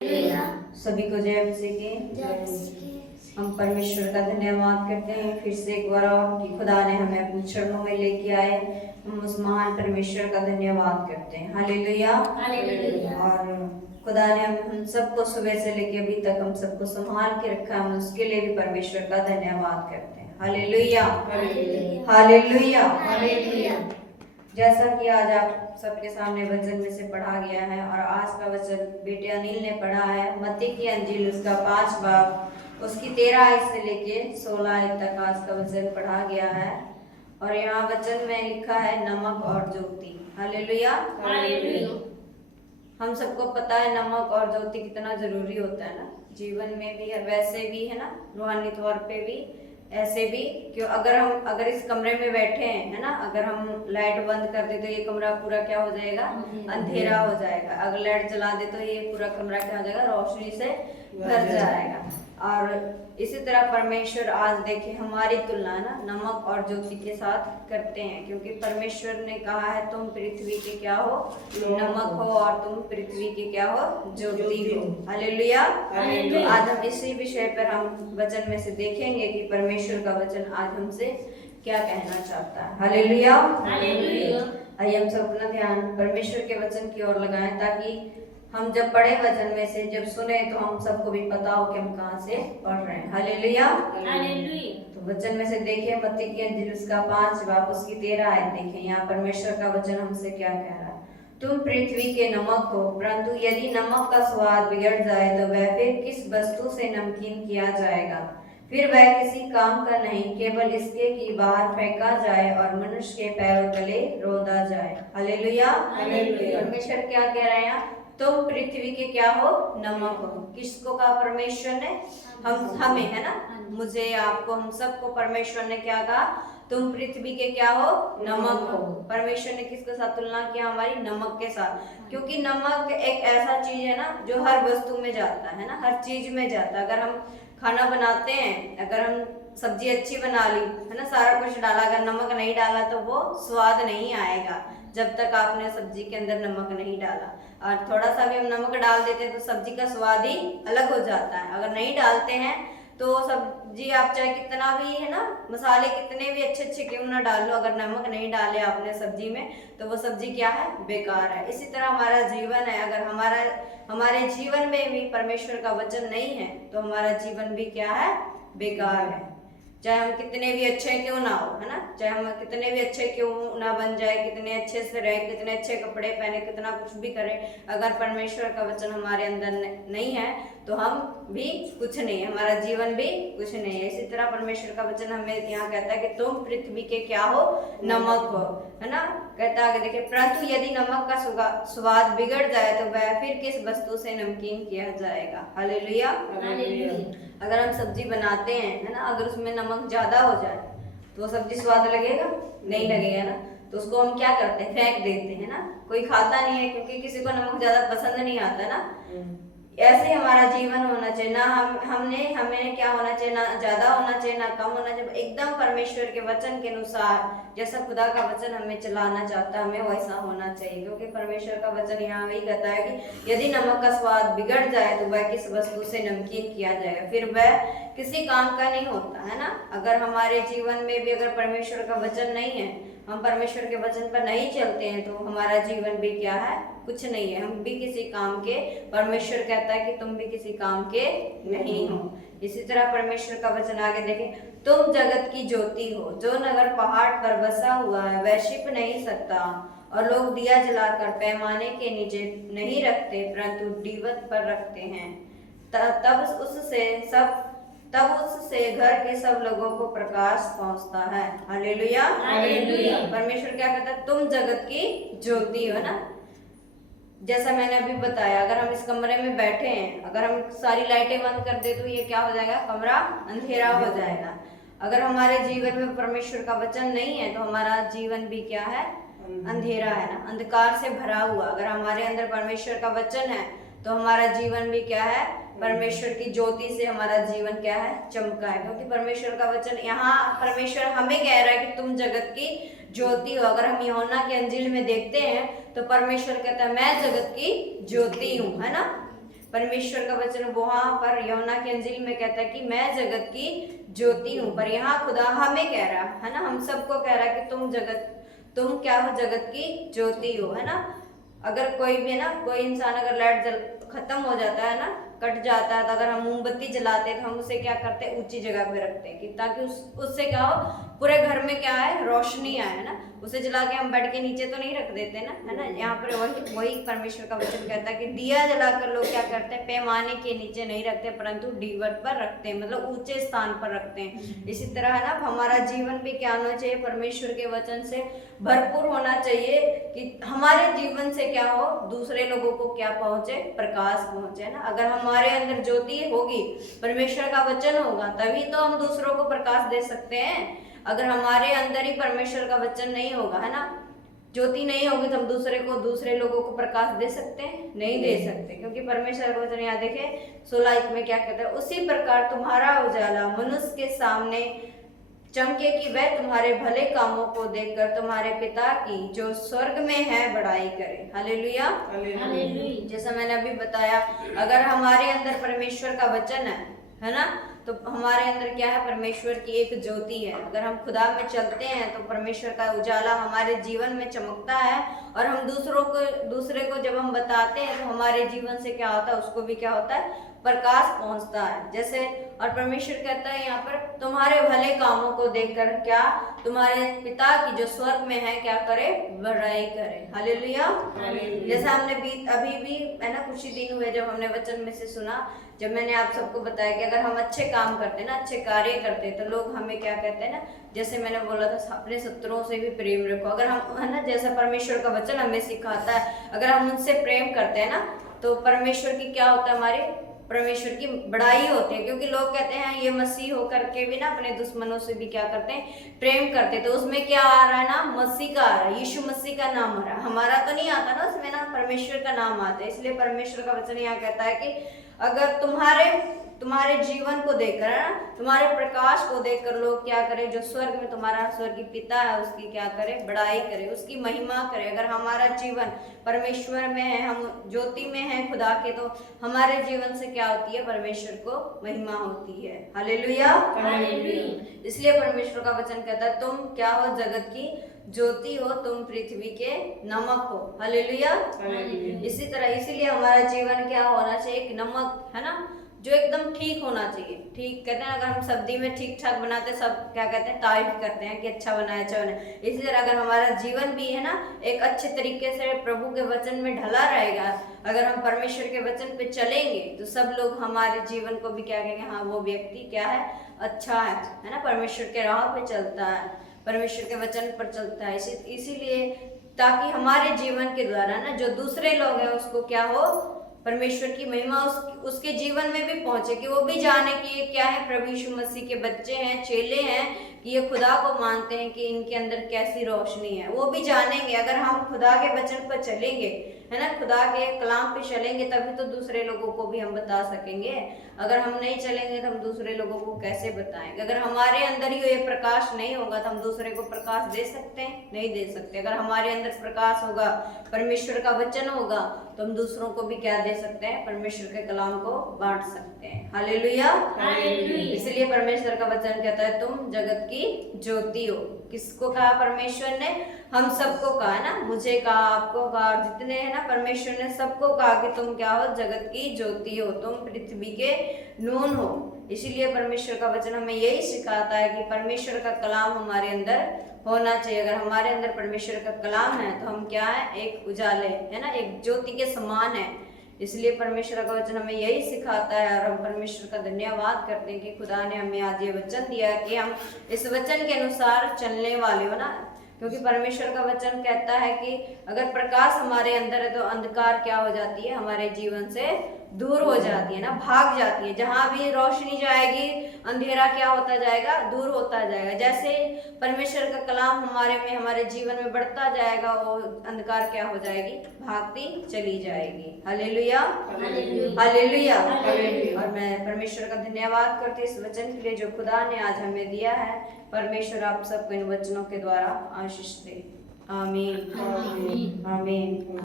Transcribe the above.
सभी को जय मसीह की। हम परमेश्वर का धन्यवाद करते हैं फिर से एक बार और कि खुदा ने हमें अपने चरणों में लेके आए। हम उस महान परमेश्वर का धन्यवाद करते हैं। हालेलुया। और खुदा ने हम सबको सुबह से लेके अभी तक हम सबको संभाल के रखा, हम उसके लिए भी परमेश्वर का धन्यवाद करते हैं। Hallelujah, hallelujah. जैसा कि आज आप सबके सामने वचन में से पढ़ा गया है और आज का वचन बेटे अनिल ने पढ़ा है मत्ती की अंजील उसका 5 बाब उसकी 13 आयत से लेके 16 आयत तक आज का वचन पढ़ा गया है। और यहाँ वचन में लिखा है नमक और ज्योति। हालेलुया। हम सबको पता है नमक और ज्योति कितना जरूरी होता है ना, जीवन में भी है, वैसे भी है ना, रूहानी तौर पे भी, ऐसे भी। क्यों अगर इस कमरे में बैठे हैं है ना, अगर हम लाइट बंद कर दे तो ये कमरा पूरा क्या हो जाएगा, अंधेरा हो जाएगा। अगर लाइट जला दे तो ये पूरा कमरा क्या हो जाएगा, रोशनी से भर जाएगा। और इसी तरह परमेश्वर आज देखे हमारी तुलना ना नमक और ज्योति के साथ करते हैं, क्योंकि परमेश्वर ने कहा है तुम पृथ्वी के क्या हो, नमक हो, और तुम पृथ्वी के क्या हो, ज्योति हो। हालेलुया। तो आज हम इसी विषय पर हम वचन में से देखेंगे कि परमेश्वर का वचन आज हमसे क्या कहना चाहता है। हालेलुया। आइए हम सब अपना ध्यान परमेश्वर के वचन की ओर लगाएं, ताकि हम जब पढ़े वचन में से जब सुने तो हम सबको भी पता हो कि हम कहाँ से पढ़ रहे हैं। हालेलुया। तो वचन में से देखिए मत्ती की अंजील उसका 5 बाब उसकी 13 आयत देखें। यहाँ परमेश्वर का वचन हमसे क्या कह रहा है। तुम पृथ्वी के नमक हो, परंतु यदि नमक का स्वाद बिगड़ जाए तो वह फिर किस वस्तु से नमकीन किया जाएगा, फिर वह किसी काम का नहीं, केवल इसके कि बाहर फेंका जाए और मनुष्य के पैरों तले रौंदा जाए। हालेलुया। परमेश्वर क्या कह रहे हैं, तुम पृथ्वी के क्या हो, नमक हो। किसको कहा परमेश्वर ने, हमें है ना, मुझे, आपको, हम सबको परमेश्वर ने क्या कहा, तुम पृथ्वी के क्या हो, नमक हो। परमेश्वर ने किसके साथ तुलना किया, हमारी नमक के साथ। क्योंकि नमक एक ऐसा चीज है ना जो हर वस्तु में जाता है ना, हर चीज में जाता है। अगर हम खाना बनाते हैं, अगर हम सब्जी अच्छी बना ली है ना, सारा कुछ डाला, अगर नमक नहीं डाला तो वो स्वाद नहीं आएगा जब तक आपने सब्जी के अंदर नमक नहीं डाला। और थोड़ा सा भी हम नमक डाल देते हैं तो सब्जी का स्वाद ही अलग हो जाता है। अगर नहीं डालते हैं तो सब्जी आप चाहे कितना भी है ना, मसाले कितने भी अच्छे अच्छे क्यों ना डाल लो, अगर नमक नहीं डाले आपने सब्जी में तो वो सब्जी क्या है, बेकार है। इसी तरह हमारा जीवन है, अगर हमारे जीवन में भी परमेश्वर का वचन नहीं है तो हमारा जीवन भी क्या है, बेकार है। चाहे हम कितने भी अच्छे क्यों ना हो, है ना, चाहे हम कितने भी अच्छे क्यों ना बन जाए, कितने अच्छे से रहे, कितने अच्छे कपड़े पहने, कितना कुछ भी करें, अगर परमेश्वर का वचन हमारे अंदर नहीं है तो हम भी कुछ नहीं है, हमारा जीवन भी कुछ नहीं है। इसी तरह परमेश्वर का वचन हमें यहाँ कहता है कि तुम पृथ्वी के क्या हो, नमक हो, है ना। कहता है देखिए, परंतु यदि नमक का स्वाद बिगड़ जाए तो वह फिर किस वस्तु से नमकीन किया जाएगा। हालेलुया। अगर हम सब्जी बनाते हैं है ना, अगर उसमें नमक ज्यादा हो जाए तो वो सब्जी स्वाद लगेगा, नहीं लगेगा ना, तो उसको हम क्या करते हैं, फेंक देते हैं ना, कोई खाता नहीं है, क्योंकि किसी को नमक ज्यादा पसंद नहीं आता ना। ऐसे हमारा जीवन होना चाहिए ना, हमें क्या होना चाहिए, ना ज्यादा होना चाहिए ना कम होना चाहिए, एकदम परमेश्वर के वचन के अनुसार जैसा खुदा का वचन हमें चलाना चाहता है हमें वैसा होना चाहिए। क्योंकि परमेश्वर का वचन यहाँ वही कहता है कि यदि नमक का स्वाद बिगड़ जाए तो वह किस वस्तु से नमकीन किया जाएगा, फिर वह किसी काम का नहीं होता है ना। अगर हमारे जीवन में भी अगर परमेश्वर का वचन नहीं है, हम परमेश्वर के वचन पर नहीं चलते हैं तो हमारा जीवन भी क्या है, कुछ नहीं है, हम भी किसी काम के, परमेश्वर कहता है कि तुम भी किसी काम के नहीं हो। इसी तरह परमेश्वर का वचन आगे देखें, तुम जगत की ज्योति हो, जो नगर पहाड़ पर बसा हुआ है वह छिप नहीं सकता, और लोग दिया जलाकर पैमाने के नीचे नहीं रखते परंतु दीवट पर रखते हैं, तब उससे घर के सब लोगों को प्रकाश पहुंचता है। हालेलुया। परमेश्वर क्या कहता है, तुम जगत की ज्योति हो ना। जैसा मैंने अभी बताया, अगर हम इस कमरे में बैठे हैं, अगर हम सारी लाइटें बंद कर दे तो ये क्या हो जाएगा, कमरा अंधेरा हो जाएगा। अगर हमारे जीवन में परमेश्वर का वचन नहीं है तो हमारा जीवन भी क्या है, अंधेरा है ना, अंधकार से भरा हुआ। अगर हमारे अंदर परमेश्वर का वचन है तो हमारा जीवन भी क्या है, परमेश्वर की ज्योति से हमारा जीवन क्या है, चमका है। क्योंकि परमेश्वर का वचन, यहाँ परमेश्वर हमें कह रहा है कि तुम जगत की ज्योति हो। अगर हम यूहन्ना की अंजील में देखते हैं तो परमेश्वर कहता है मैं जगत की ज्योति हूँ, है ना। परमेश्वर का वचन वहां पर यूहन्ना की अंजील में कहता है कि मैं जगत की ज्योति हूँ, पर यहाँ खुदा हमें कह रहा है ना, हम सबको कह रहा है कि तुम क्या हो, जगत की ज्योति हो, है ना। अगर कोई भी है ना, कोई इंसान अगर लाइट खत्म हो जाता है ना, कट जाता है, तो अगर हम मोमबत्ती जलाते हैं तो हम उसे क्या करते हैं, ऊंची जगह पे रखते हैं कि ताकि उससे क्या हो, पूरे घर में क्या है, रोशनी आए, है ना। उसे जला के हम बेड के नीचे तो नहीं रख देते ना, है ना। यहाँ पर वही परमेश्वर का वचन कहता है कि दिया जलाकर लोग क्या करते हैं, पैमाने के नीचे नहीं रखते परंतु दीवट पर रखते हैं, मतलब ऊंचे स्थान पर रखते हैं। इसी तरह है ना, हमारा जीवन भी क्या होना चाहिए, परमेश्वर के वचन से भरपूर होना चाहिए कि हमारे जीवन से क्या हो, दूसरे लोगों को क्या पहुंचे, प्रकाश पहुंचे ना। अगर हमारे अंदर ज्योति होगी, परमेश्वर का वचन होगा, तभी तो हम दूसरों को प्रकाश दे सकते हैं। अगर हमारे अंदर ही परमेश्वर का वचन नहीं होगा, है ना, ज्योति नहीं होगी, तो हम दूसरे लोगों को प्रकाश दे सकते हैं, नहीं दे सकते, क्योंकि परमेश्वर का वचन यहाँ देखे 16 में क्या कहता है, उसी प्रकार तुम्हारा उजाला मनुष्य के सामने चमके कि वह तुम्हारे भले कामों को देखकर तुम्हारे पिता की जो स्वर्ग में है बड़ाई करे। हालेलुया। जैसा मैंने अभी बताया, अगर हमारे अंदर परमेश्वर का वचन है ना, तो हमारे अंदर क्या है, परमेश्वर की एक ज्योति है। अगर हम खुदा में चलते हैं तो परमेश्वर का उजाला हमारे जीवन में चमकता है, और हम दूसरे को जब हम बताते हैं तो हमारे जीवन से क्या होता है, उसको भी क्या होता है, प्रकाश पहुंचता है। जैसे और परमेश्वर कहता है यहाँ पर, तुम्हारे भले कामों को देखकर क्या तुम्हारे पिता की जो स्वर्ग में है क्या करे, बड़ाई करे। हालेलुया। जैसा हमने अभी भी है ना, कुछ ही दिन हुए जब हमने वचन में से सुना, जब मैंने आप सबको बताया कि अगर हम अच्छे काम करते हैं ना, अच्छे कार्य करते हैं, तो लोग हमें क्या कहते हैं ना, जैसे मैंने बोला था, अपने शत्रुओं से भी प्रेम रखो। अगर हम है ना, जैसा परमेश्वर का वचन हमें सिखाता है, अगर हम उनसे प्रेम करते हैं ना, तो परमेश्वर की क्या होता है, हमारी परमेश्वर की बड़ाई होती है। क्योंकि लोग कहते हैं ये मसीह होकर के भी ना अपने दुश्मनों से भी क्या करते हैं, प्रेम करते, तो उसमें क्या आ रहा है ना, मसीह का आ रहा है, यीशु मसीह का नाम आ रहा है, हमारा तो नहीं आता ना उसमें ना, परमेश्वर का नाम आता है। इसलिए परमेश्वर का वचन यहाँ कहता है कि अगर तुम्हारे जीवन को देखकर, है ना, तुम्हारे प्रकाश को देखकर लोग क्या करें, जो स्वर्ग में तुम्हारा स्वर्गीय पिता है उसकी क्या करे, बड़ाई करे, उसकी महिमा करे। अगर हमारा जीवन परमेश्वर में है, हम ज्योति में है खुदा के, तो हमारे जीवन से क्या होती है, परमेश्वर को महिमा होती है। हालेलुया। इसलिए परमेश्वर का वचन कहता है, तुम क्या हो, जगत की ज्योति हो, तुम पृथ्वी के नमक हो। हालेलुया। इसी तरह इसीलिए हमारा जीवन क्या होना चाहिए, एक नमक, है ना, जो एकदम ठीक होना चाहिए। ठीक कहते हैं, अगर हम सब्जी में ठीक ठाक बनाते हैं, सब क्या कहते हैं, तारीफ करते हैं कि अच्छा बना है, अच्छा बना है। इसी तरह अगर हमारा जीवन भी है ना, एक अच्छे तरीके से प्रभु के वचन में ढला रहेगा, अगर हम परमेश्वर के वचन पे चलेंगे, तो सब लोग हमारे जीवन को भी क्या कहेंगे, हाँ वो व्यक्ति क्या है, अच्छा है ना, परमेश्वर के राह पे चलता है, परमेश्वर के वचन पर चलता है। इसीलिए ताकि हमारे जीवन के द्वारा ना जो दूसरे लोग हैं उसको क्या हो, परमेश्वर की महिमा उसके जीवन में भी पहुंचे, कि वो भी जाने कि ये क्या है, प्रभु यीशु मसीह के बच्चे हैं, चेले हैं, कि ये खुदा को मानते हैं, कि इनके अंदर कैसी रोशनी है, वो भी जानेंगे। अगर हम खुदा के वचन पर चलेंगे, है ना, खुदा के कलाम पे चलेंगे, तभी तो दूसरे लोगों को भी हम बता सकेंगे। अगर हम नहीं चलेंगे तो हम दूसरे लोगों को कैसे बताएंगे। अगर हमारे अंदर ही ये प्रकाश नहीं होगा तो हम दूसरे को प्रकाश दे सकते हैं, नहीं दे सकते। अगर हमारे अंदर प्रकाश होगा, परमेश्वर का वचन होगा, तो हम दूसरों को भी क्या दे सकते हैं, परमेश्वर के कलाम को बांट सकते हैं। हालेलुया। इसलिए परमेश्वर का वचन कहता है, तुम जगत की ज्योति हो। किसको कहा परमेश्वर ने, हम सबको कहा ना, मुझे कहा, आपको कहा, जितने हैं ना, परमेश्वर ने सबको कहा कि तुम क्या हो, जगत की ज्योति हो, तुम पृथ्वी के नून हो। इसीलिए परमेश्वर का वचन हमें यही सिखाता है कि परमेश्वर का कलाम हमारे अंदर होना चाहिए। अगर हमारे अंदर परमेश्वर का कलाम है तो हम क्या है, एक उजाले, है ना, एक ज्योति के समान है। इसलिए परमेश्वर का वचन हमें यही सिखाता है, और हम परमेश्वर का धन्यवाद करते हैं कि खुदा ने हमें आज ये वचन दिया है कि हम इस वचन के अनुसार चलने वाले हो ना। क्योंकि परमेश्वर का वचन कहता है कि अगर प्रकाश हमारे अंदर है तो अंधकार क्या हो जाती है, हमारे जीवन से दूर हो जाती है ना, भाग जाती है। जहां भी रोशनी जाएगी, अंधेरा क्या होता जाएगा, दूर होता जाएगा। जैसे परमेश्वर का कलाम हमारे में, हमारे जीवन में बढ़ता जाएगा, वो अंधकार क्या हो जाएगी, भागती चली जाएगी। Hallelujah, hallelujah. और मैं परमेश्वर का धन्यवाद करती हूँ इस वचन के लिए जो खुदा ने आज हमें दिया है। परमेश्वर आप सबको इन वचनों के द्वारा आशीष दे। आमीन, आमीन, आमीन।